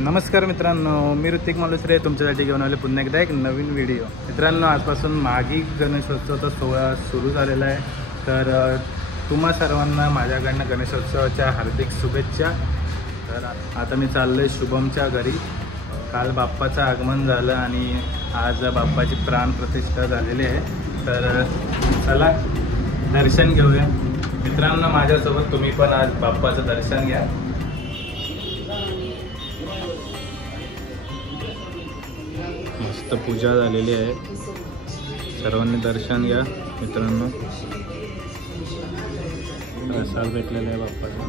नमस्कार मित्रांनो, मी ऋतिक मालुसरे तुमच्यासाठी घेऊन आले पुन्हा एकदा एक नवीन व्हिडिओ। मित्रांनो, आजपासून मागी गणेशोत्सवाचा सोहळा सुरू झालेला आहे। तर तुम्हा सर्वांना माझ्याकडनं गणेशोत्सवाच्या हार्दिक शुभेच्छा। तर आता मी चाललो आहे शुभमच्या घरी। काल बाप्पाचं आगमन झालं आणि आज बाप्पाची प्राणप्रतिष्ठा झालेली आहे। तर चला दर्शन घेऊया। मित्रांनो, माझ्यासोबत तुम्ही पण आज बाप्पाचं दर्शन घ्या। मस्त पूजा झालेली आहे, सर्वांनी दर्शन घ्या। मित्रांनो, प्रसाद भेटलेला आहे बाप्पाचा।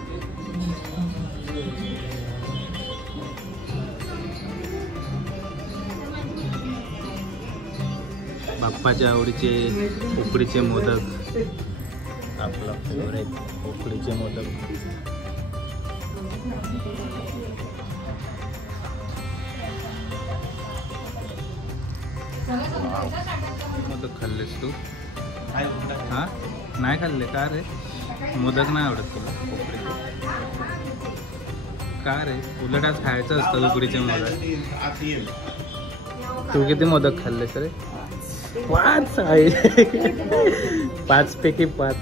बाप्पाच्या आवडीचे उकडीचे मोदक, आपला फेवरेट उकडीचे मोदक। मोदक खाल्लेस तू? हां, नाही खाल्ले का रे? मोदक नाही आवडत तुला? का रे? उलट आज खायचं असतं उकडीचे मोदक। तू किती मोदक खाल्लेस रे? 5 आहे। 5 पैकी 5।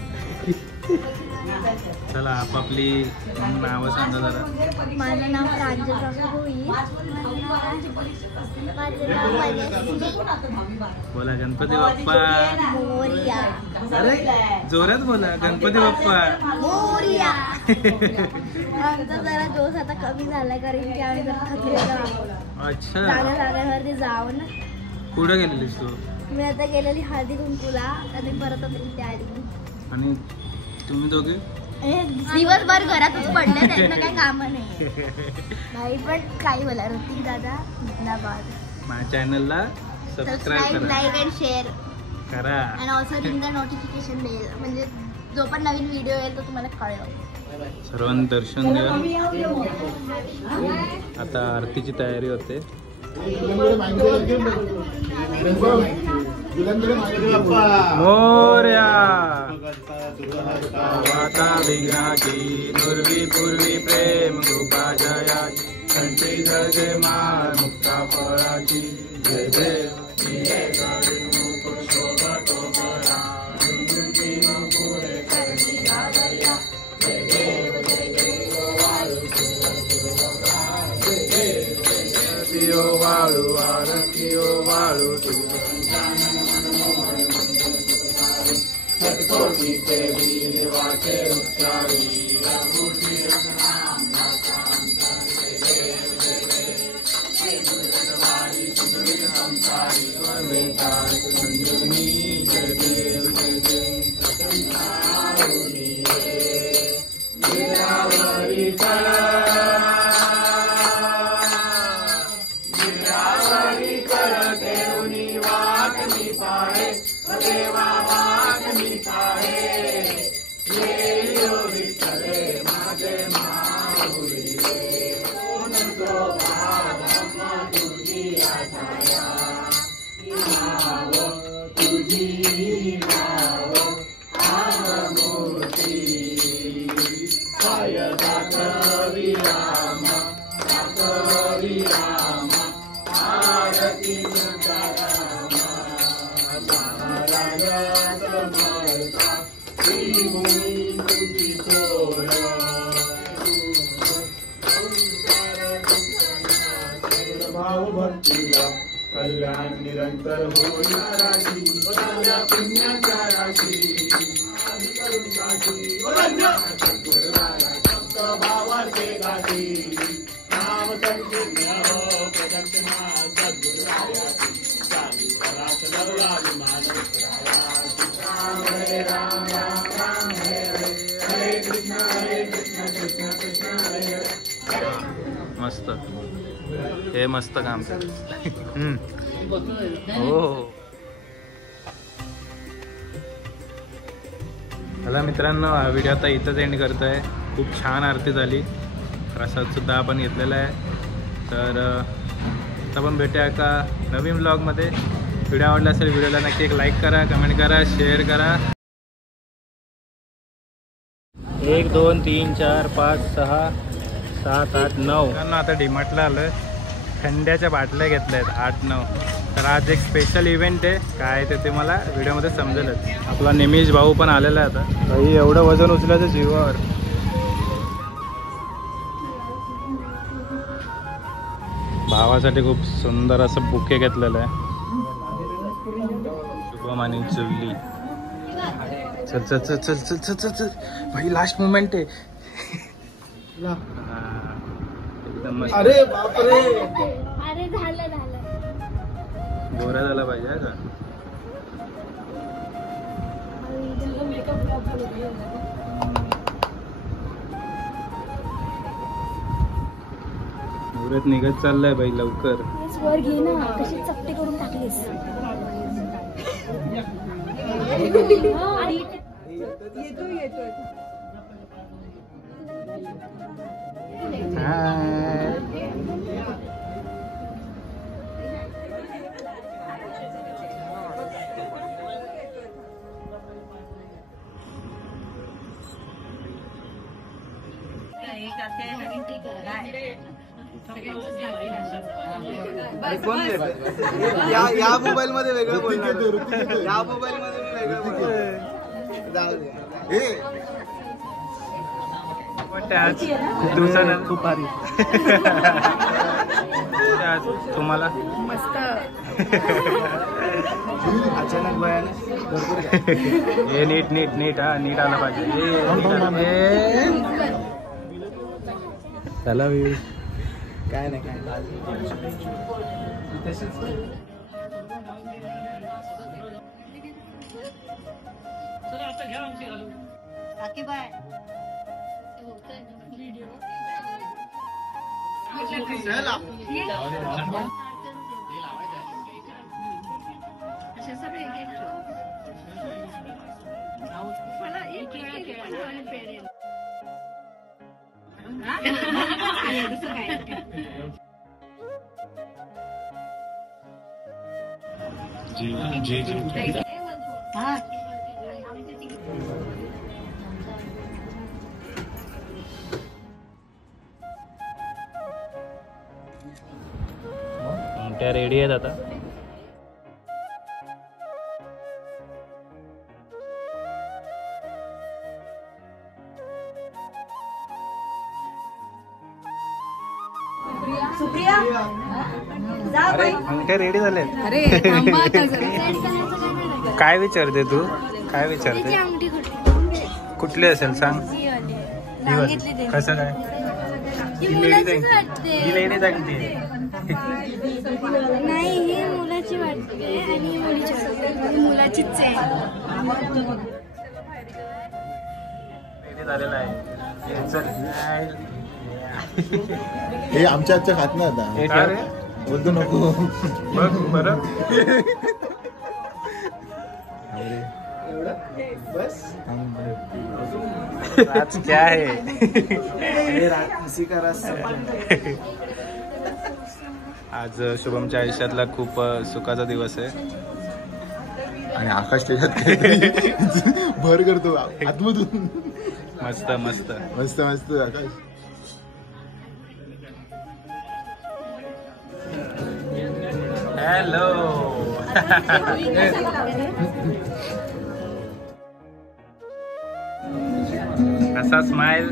चला आपापली नावं सांगा जरा। माझं नाव प्रांजल होईल। बोला गणपती बाप्पा मोरया। अरे जोरात बोला, गणपती बाप्पा मोरया। आमचा जरा जोश आता कमी झाला, कारण की आम्ही जरा थकलेलो। अच्छा, जागा जागांवरती जाऊ ना। कुठं गेलेलीस तू? मी आता गेलेली हळदी कुंकूला आणि परत आता इथे आली। आणि तुम्ही दोघे दिवसभर घरातच पडले, त्यांना काही काम नाही। नाही पण काही बोला, ऋतिक दादा जिंदाबाद। माझ्या चॅनलला सबस्क्राईब करा, लाईक अँड शेअर करा आणि also ring the notification bell, म्हणजे जो पण नवीन व्हिडिओ येईल तो तुम्हाला कळेल। सर्वांनी दर्शन द्या। आता आरतीची तयारी होते। मोरया वाता विघ्नाची नुर्वी पूर्वी प्रेम कृपा जयाची कंठी जळगे माळ मुक्ता फळाची जय देव वाळू आरतीओ वाळू सतकोटीचे वीर वाचे उच्चारी कल्याण निरंतर होणाराची पुण्याच्या राशी भावाचे गाठी नाम संकीर्ण हो प्रदक्षिणा सद्गुरुरायाची चाली परास लगला विमान हरे राम राम राम हरे हरे हरे कृष्ण कृष्ण कृष्ण हरे हरे। मस्त, हे मस्त काम कर। हो चला मित्रांनो, हा व्हिडिओ आता इथंच एंड करतोय। खूप छान आरती झाली, प्रसाद सुद्धा आपण घेतलेला आहे। तर आता पण भेटूया एका नवीन व्लॉगमध्ये। व्हिडिओ आवडला असेल व्हिडिओला नक्की एक लाईक करा, कमेंट करा, शेअर करा। 1 2 3 4 5 6 7, 8, 9 आता डीमार्टला आलोय. थंड्याच्या बाटल्या घेतल्या आहेत 8, 9. तर आज एक स्पेशल इव्हेंट आहे. काय ते मला व्हिडिओमध्ये समजेलच. आपला निमिष भाऊ पण आलेला आहे आता. भाई एवढं वजन उचलायचं जीवावर. भावासाठी खूप सुंदर असं बुके घेतलेलं आहे. शुभम आणि जुल्ली. चल चल चल चल चल चल चल चल भाई लास्ट मोमेंट आहे. एकदम मस्त. अरे बापरे. अरे झालं गोरा झाला पाहिजे का. मुहूर्त निघत चाललाय बाई लवकर. वर घे ना, कशी चपटे करून टाकलीस. या मोबाईल मध्ये वेगळं बोलणार. या मोबाईल मध्ये मी वेगळं बोलणार. जाऊ दे. खूप दिवसानं खूप भारी. तुम्हाला मस्त. अचानक भयान भरपूर. हे नीट नीट नीट हा नीट आला पाहिजे. चला काय नाही काय जी जी जी. त्या रेडी आहेत आता. सुप्रिया जा बाई. अंगठ्या रेडी झाले. अरे काय विचारते तू. काय विचारते. कुठली असेल सांग. कसं काय. ही लेडीज अंगठी नाही, ही मुलाची वाटते आणि मुलीची मुलाचीच आहे. रेडी झालेला आहे. हे आमच्या आजच्या खात ना आता. बोलतो नको बघ बरं. बस आज क्या है. आज शुभमच्या आयुष्यातला खूप सुखाचा दिवस आहे. आणि आकाश त्याच्यात भर करतो आतमधून. मस्त मस्त मस्त मस्त आकाश. हॅलो. कसा स्माइल.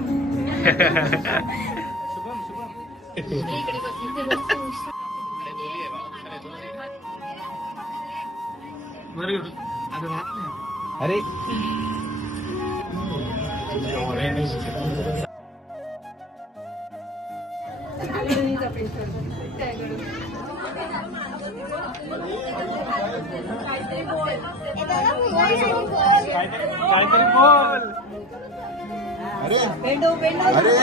अरे काहीतरी बोल. अरे बेंडो बेंडो. अरे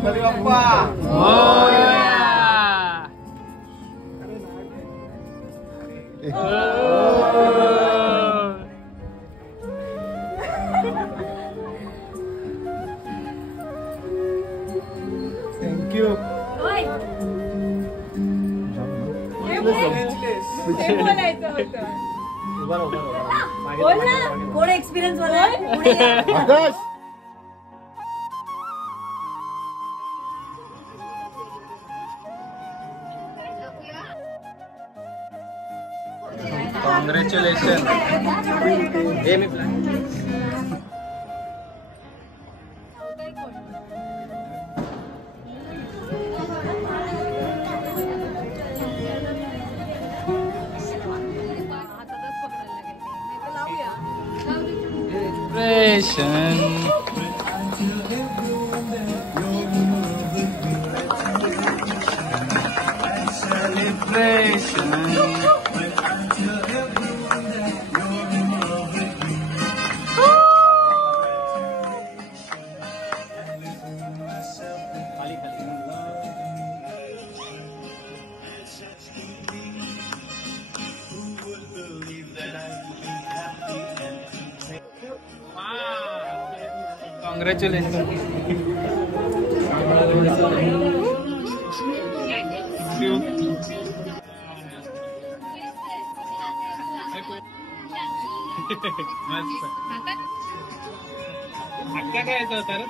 गणपती बाप्पा. थँक्यू. कोण एक्सपिरियन्स वाला कॉंग्रॅच्युलेशन. Congratulations. अक्का काय येतं तर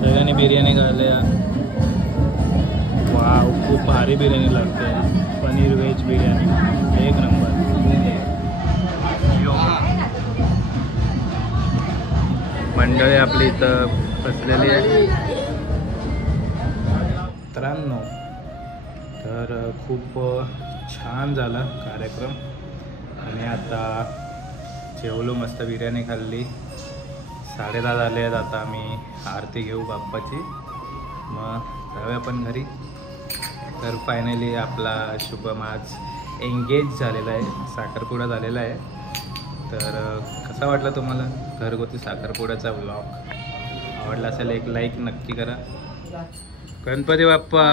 सगळ्यांनी बिर्याणी खाल्ल्या. वाव, खूप भारी बिर्याणी लागते. पनीर व्हेज बिर्याणी एक नंबर. मंडळी आपली इथं बसलेली आहे. मित्रांनो, तर खूप छान झाला कार्यक्रम आणि आता जेवलो, मस्त बिर्याणी खाल्ली. 10:30 झाले आहेत. आता आम्ही आरती घेऊ बाप्पाची, मग जाऊया आपण घरी. तर फायनली आपला शुभम आज एंगेज झालेला आहे, साखरपुडा झालेला आहे. तर कसा वाटला तुम्हाला घरगुती साखरपुड्याचा व्लॉग? आवडला असेल एक लाईक नक्की करा. गणपती बाप्पा.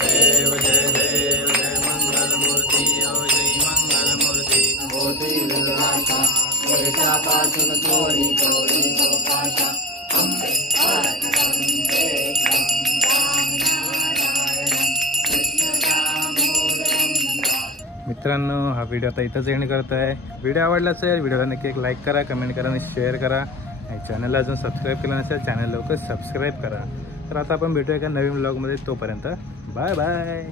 देव जय देव जय मंगल मूर्ती ओ जय मंगल मूर्ती मित्रांनो, हा व्हिडिओ आता इथंच एंड करत आहे. व्हिडिओ आवडला असेल व्हिडिओला नक्की एक लाईक करा, कमेंट करा आणि शेअर करा. आणि चॅनलला अजून सबस्क्राईब केलं नसेल चॅनल लवकर सबस्क्राईब करा. तर आता आपण भेटूया एका नवीन व्लॉगमध्ये. तोपर्यंत बाय बाय.